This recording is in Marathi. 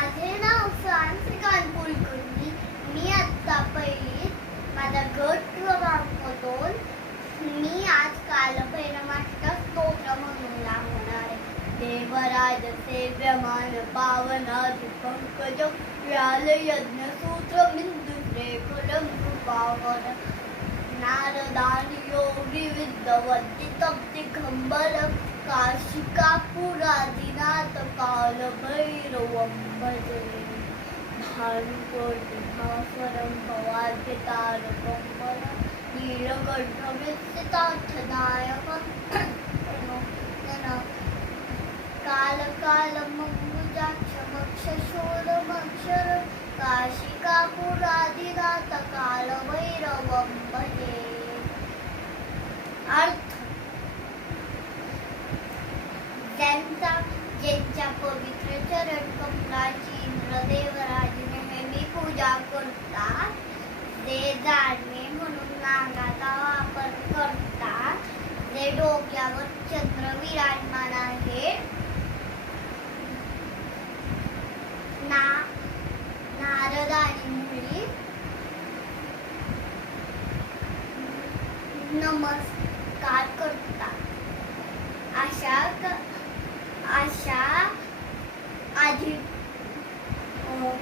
माझे नाव फ्रान्स कानपूरकुर्ली मी आत्ता पहिली माझा गट क्रमांक दोन. मी आज कालभैरवाष्ट स्तोत्र म्हणून होणार आहे. देवराज सेव्यमान पावना पंकज व्याल यज्ञ सूत्र बिंदू रे कुलम पावन नारदान योग विद्वती तप्ति खंबर काशिका पुरादिनाथ काल भैरवं भजे भानुकोटि भास्वरं भवाद्य तारकं वरं नीलकण्ठविस्तार्थनायकं कालकालमङ्गुजाक्षमक्षशोरमक्षर काशिकापुरादिनाथ कालवै त्यांचा ज्यांच्या पवित्र चरण कमलाची इंद्रदेवराज नेहमी पूजा करतात ते जाणवे म्हणून नागाचा वापर करतात. जे डोक्यावर चंद्र विराजमान आहे ना नारद आणि मुली नमस्कार करतात. अशा क- अशा आधी अं,